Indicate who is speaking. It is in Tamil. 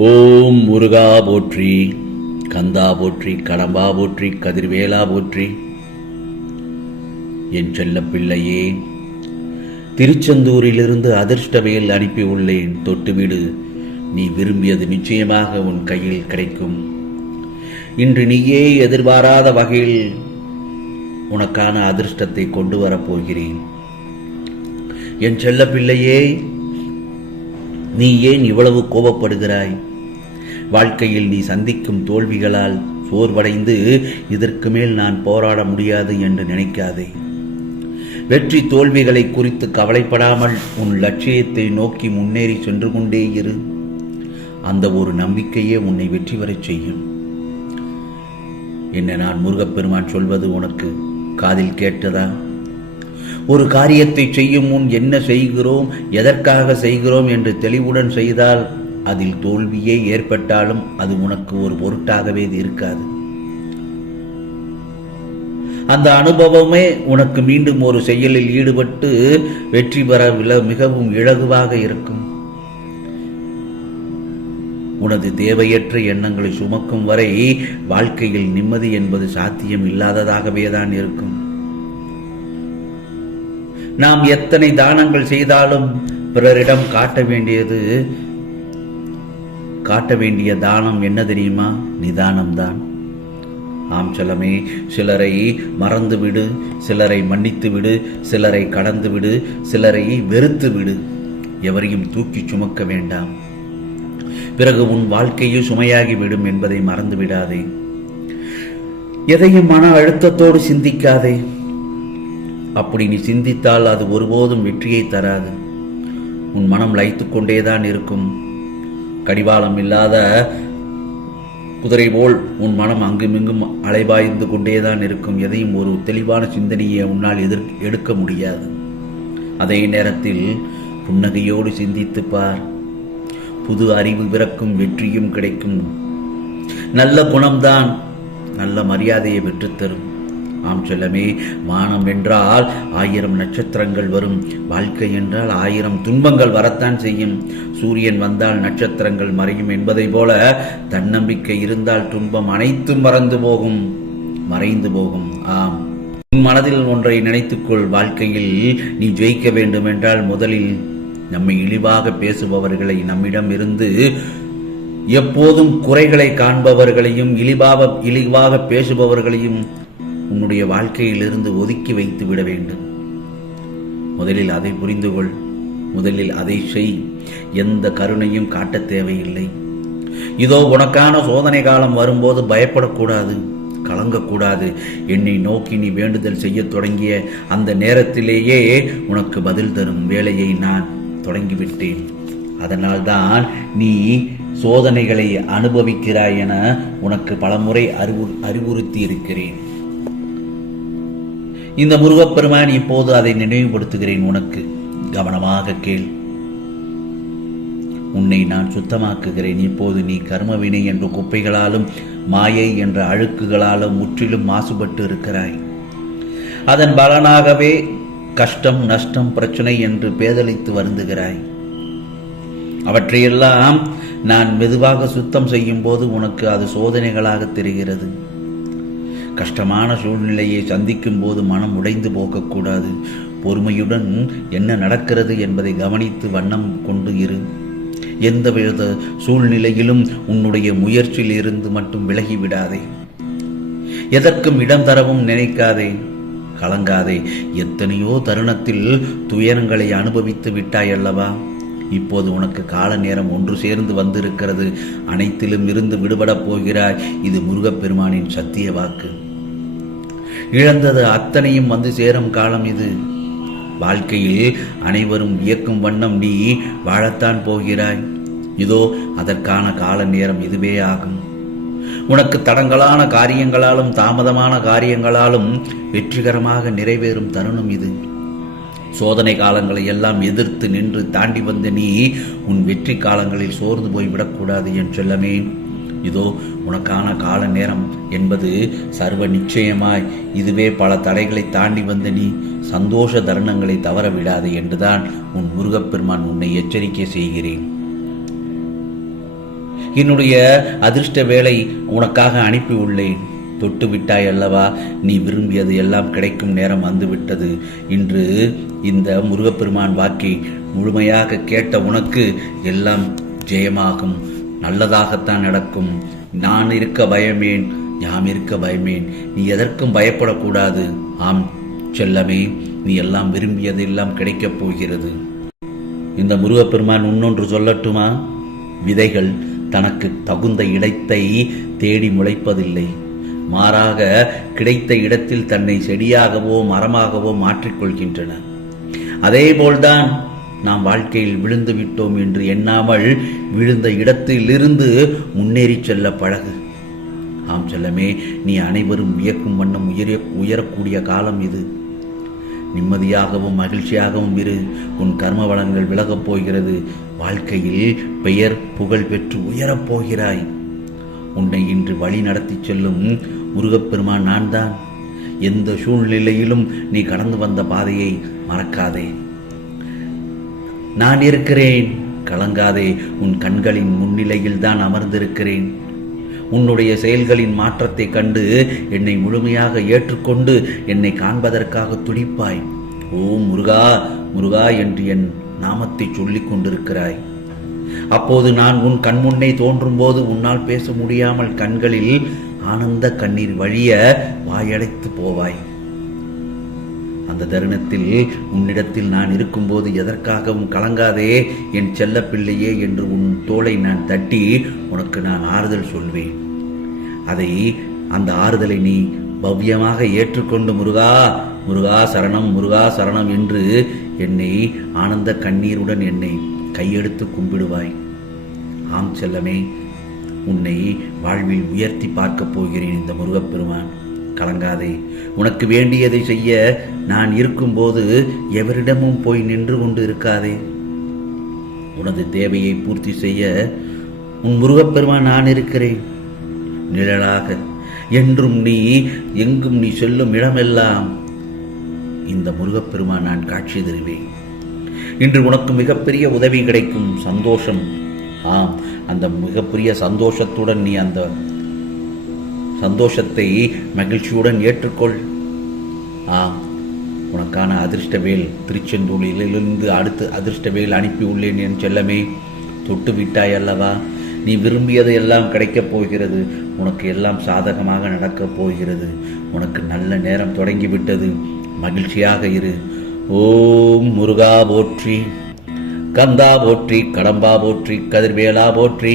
Speaker 1: ஓம் முருகா போற்றி கந்தா போற்றி கடம்பா போற்றி கதிர்வேலா போற்றி. என் செல்ல பிள்ளையே திருச்செந்தூரிலிருந்து அதிர்ஷ்டவேல் அனுப்பி உள்ளேன் தொட்டுவிடு. நீ விரும்பியது நிச்சயமாக உன் கையில் கிடைக்கும். இன்று நீயே எதிர்பாராத வகையில் உனக்கான அதிர்ஷ்டத்தை கொண்டு வரப்போகிறேன் என் செல்ல பிள்ளையே நீ ஏன் இவ்வளவு கோபப்படுகிறாய்? வாழ்க்கையில் நீ சந்திக்கும் தோல்விகளால் சோர்வடைந்து இதற்கு மேல் நான் போராட முடியாது என்று நினைக்காதே. வெற்றி தோல்விகளை குறித்து கவலைப்படாமல் உன் லட்சியத்தை நோக்கி முன்னேறி சென்று கொண்டே இரு. அந்த ஒரு நம்பிக்கையே உன்னை வெற்றி பெறச் செய்யும். என்ன நான் முருகப்பெருமான் சொல்வது உனக்கு காதில் கேட்டதா? ஒரு காரியத்தை செய்யும் முன் என்ன செய்கிறோம் எதற்காக செய்கிறோம் என்று தெளிவுடன் செய்தால் அதில் தோல்வியே ஏற்பட்டாலும் அது உனக்கு ஒரு பொருட்டாகவே இருக்காது. அந்த அனுபவமே உனக்கு மீண்டும் ஒரு செயலில் ஈடுபட்டு வெற்றி பெற மிகவும் இலகுவாக இருக்கும். உனது தேவையற்ற எண்ணங்களை சுமக்கும் வரை வாழ்க்கையில் நிம்மதி என்பது சாத்தியம் இல்லாததாகவே தான் இருக்கும். நாம் எத்தனை தானங்கள் செய்தாலும் பிறரிடம் காட்ட வேண்டியது காட்ட வேண்டிய தானம் என்ன தெரியுமா? நிதானம்தான். ஆம் செல்லமே சிலரை மறந்து விடு சிலரை மன்னித்து விடு சிலரை கடந்து விடு சிலரை வெறுத்து விடு எவரையும் தூக்கி சுமக்க வேண்டாம். பிறகு உன் வாழ்க்கையில் சுமையாகிவிடும் என்பதை மறந்து விடாதே எதையும் மன அழுத்தத்தோடு சிந்திக்காதே. அப்படி நீ சிந்தித்தால் அது ஒருபோதும் வெற்றியை தராது. உன் மனம் லயித்துக் கொண்டேதான் இருக்கும். கடிவாளம் இல்லாத குதிரை போல் உன் மனம் அங்குமிங்கும் அலைபாய்ந்து கொண்டேதான் இருக்கும். எதையும் ஒரு தெளிவான சிந்தனையை உன்னால் எதிர் எடுக்க முடியாது. அதே நேரத்தில் புன்னகையோடு சிந்தித்துப் பார். புது அறிவு பிறக்கும் வெற்றியும் கிடைக்கும். நல்ல குணம்தான் நல்ல மரியாதையை பெற்றுத்தரும். ஆம் செல்லமே வானம் என்றால் ஆயிரம் நட்சத்திரங்கள் வரும். வாழ்க்கை என்றால் ஆயிரம் துன்பங்கள் வரத்தான் செய்யும். சூரியன் வந்தால் நட்சத்திரங்கள் மறையும் என்பதை போல தன்னம்பிக்கை இருந்தால் துன்பம் அனைத்தும் மறந்து போகும். மறைந்து போகும். ஆம். உன் மனதில் ஒன்றை நினைத்துக்கொள். வாழ்க்கையில் நீ ஜெயிக்க வேண்டுமென்றால் முதலில் நம்மை இழிவாக பேசுபவர்களை நம்மிடம் இருந்து எப்போதும் குறைகளை காண்பவர்களையும் இழிவாக இழிவாக பேசுபவர்களையும் உன்னுடைய வாழ்க்கையிலிருந்து ஒதுக்கி வைத்து விட வேண்டும். முதலில் அதை புரிந்து கொள் முதலில் அதை செய். எந்த கருணையும் காட்டத் தேவையில்லை. இதோ உனக்கான சோதனை காலம் வரும்போது பயப்படக்கூடாது கலங்கக்கூடாது. என்னை நோக்கி நீ வேண்டுதல் செய்யத் தொடங்கிய அந்த நேரத்திலேயே உனக்கு பதில் தரும் வேலையை நான் தொடங்கிவிட்டேன். அதனால்தான் நீ சோதனைகளை அனுபவிக்கிறாய் என உனக்கு பலமுறை அறிவு அறிவுறுத்தி இருக்கிறேன் இந்த முருகப்பெருமான் இப்போது அதை நினைவுபடுத்துகிறேன் உனக்கு. கவனமாக கேள். உன்னை நான் சுத்தமாக்குகிறேன். இப்போது நீ கர்மவினை என்ற குப்பைகளாலும் மாயை என்ற அழுக்குகளாலும் முற்றிலும் மாசுபட்டு இருக்கிறாய். அதன் பலனாகவே கஷ்டம் நஷ்டம் பிரச்சனை என்று பேதலித்து வருந்துகிறாய். அவற்றையெல்லாம் நான் மெதுவாக சுத்தம் செய்யும் போது உனக்கு அது சோதனைகளாக தெரிகிறது. கஷ்டமான சூழ்நிலையை சந்திக்கும் போது மனம் உடைந்து போகக்கூடாது. பொறுமையுடன் என்ன நடக்கிறது என்பதை கவனித்து வண்ணம் கொண்டு இரு. எந்தவித சூழ்நிலையிலும் உன்னுடைய முயற்சியில் இருந்து மட்டும் விலகிவிடாதே. எதற்கும் இடம் தரவும் நினைக்காதே. கலங்காதே. எத்தனையோ தருணத்தில் துயரங்களை அனுபவித்து விட்டாய் அல்லவா? இப்போது உனக்கு கால நேரம் ஒன்று சேர்ந்து வந்திருக்கிறது. அனைத்திலும் இருந்து விடுபடப் போகிறாய். இது முருகப்பெருமானின் சத்திய வாக்கு. இழந்தது அத்தனையும் வந்து சேரும் காலம் இது. வாழ்க்கையில் அனைவரும் வியக்கும் வண்ணம் நீ வாழத்தான் போகிறாய். இதோ அதற்கான கால நேரம் இதுவே ஆகும். உனக்கு தடங்கலான காரியங்களாலும் தாமதமான காரியங்களாலும் வெற்றிகரமாக நிறைவேறும் தருணம் இது. சோதனை காலங்களை எல்லாம் எதிர்த்து நின்று தாண்டி வந்த நீ உன் வெற்றி காலங்களில் சோர்ந்து போய் விடக்கூடாது என் செல்லமே. இதோ உனக்கான கால நேரம் என்பது சர்வ நிச்சயமாய். இதுவே பல தடைகளை தாண்டி வந்த நீ சந்தோஷ தருணங்களை தவற விடாது என்றுதான் உன் முருகப்பெருமான் உன்னை எச்சரிக்கை செய்கிறேன். என்னுடைய அதிர்ஷ்ட வேலை உனக்காக அனுப்பி உள்ளேன் தொட்டு விட்டாய் அல்லவா? நீ விரும்பியது எல்லாம் கிடைக்கும் நேரம் வந்துவிட்டது. இன்று இந்த முருகப்பெருமான் வாக்கை முழுமையாக கேட்ட உனக்கு எல்லாம் ஜெயமாகும். நல்லதாகத்தான் நடக்கும். நான் இருக்க பயமேன் யாம் இருக்க பயமேன். நீ எதற்கும் பயப்படக்கூடாது. ஆம் செல்லமே நீ எல்லாம் விரும்பியது எல்லாம் கிடைக்கப் போகிறது. இந்த முருகப்பெருமான் இன்னொன்று சொல்லட்டுமா? விதைகள் தனக்கு தகுந்த இடத்தை தேடி முளைப்பதில்லை. மாறாக கிடைத்த இடத்தில் தன்னை செடியாகவோ மரமாகவோ மாற்றிக்கொள்கின்றன. அதேபோல்தான் நாம் வாழ்க்கையில் விழுந்து விட்டோம் என்று எண்ணாமல் விழுந்த இடத்திலிருந்து முன்னேறி செல்ல பழகு. ஆம் செல்லமே நீ அனைவரும் வியக்கும் வண்ணம் உயர உயரக்கூடிய காலம் இது. நிம்மதியாகவும் மகிழ்ச்சியாகவும் இரு. உன் கர்ம வளங்கள் விலகப் போகிறது. வாழ்க்கையில் பெயர் புகழ் பெற்று உயரப் போகிறாய். உன்னை இன்று வழி நடத்தி செல்லும் முருகப்பெருமான் நான் தான் எந்த சூழ்நிலையிலும் நீ கடந்து வந்த பாதையை மறக்காதே. நான் இருக்கிறேன். கலங்காதே உன் கண்களின் முன்னிலையில் தான் அமர்ந்திருக்கிறேன். உன்னுடைய செயல்களின் மாற்றத்தை கண்டு என்னை முழுமையாக ஏற்றுக்கொண்டு என்னை காண்பதற்காக துடிப்பாய். ஓ முருகா முருகா என்று என் நாமத்தை சொல்லிக் கொண்டிருக்கிறாய். அப்போது நான் உன் கண்முன்னே தோன்றும் போது உன்னால் பேச முடியாமல் கண்களில் ஆனந்த கண்ணீர் வழிய வாயடைத்து போவாய். அந்த தருணத்தில் உன்னிடத்தில் நான் இருக்கும்போது எதற்காகவும் கலங்காதே என் செல்லப்பிள்ளையே என்று உன் தோளை நான் தட்டி உனக்கு நான் ஆறுதல் சொல்வேன். அதை அந்த ஆறுதலை நீ பவ்யமாக ஏற்றுக்கொண்டு முருகா முருகா சரணம் முருகா சரணம் என்று என்னை ஆனந்த கண்ணீருடன் என்னை கையெடுத்து கும்பிடுவாய். ஆம் செல்லமே உன்னை வாழ்வில் உயர்த்தி பார்க்கப் போகிறேன் இந்த முருகப்பெருமான். கலங்காதே. உனக்கு வேண்டியதை செய்ய நான் இருக்கும்போது எவரிடமும் போய் நின்று கொண்டு இருக்காதே. உனது தேவையை பூர்த்தி செய்ய உன் முருகப்பெருமான் நான் இருக்கிறேன். நிழலாக என்றும் நீ எங்கும் நீ செல்லும் இடமெல்லாம் இந்த முருகப்பெருமான் நான் காட்சி தருவேன். இன்று உனக்கு மிகப்பெரிய உதவி கிடைக்கும் சந்தோஷம். ஆம் அந்த மிகப்பெரிய சந்தோஷத்துடன் நீ அந்த சந்தோஷத்தை மகிழ்ச்சியுடன் ஏற்றுக்கொள். ஆம் உனக்கான அதிர்ஷ்டவேல் திருச்செந்தூரிலிருந்து அடுத்து அதிர்ஷ்டவேல் அனுப்பி உள்ளேன் என் செல்லமே. தொட்டு விட்டாய் அல்லவா? நீ விரும்பியது எல்லாம் கிடைக்கப் போகிறது. உனக்கு எல்லாம் சாதகமாக நடக்கப் போகிறது. உனக்கு நல்ல நேரம் தொடங்கிவிட்டது. மகிழ்ச்சியாக இரு. ஓம் முருகா போற்றி கந்தா போற்றி கடம்பா போற்றி கதிர்வேலா போற்றி.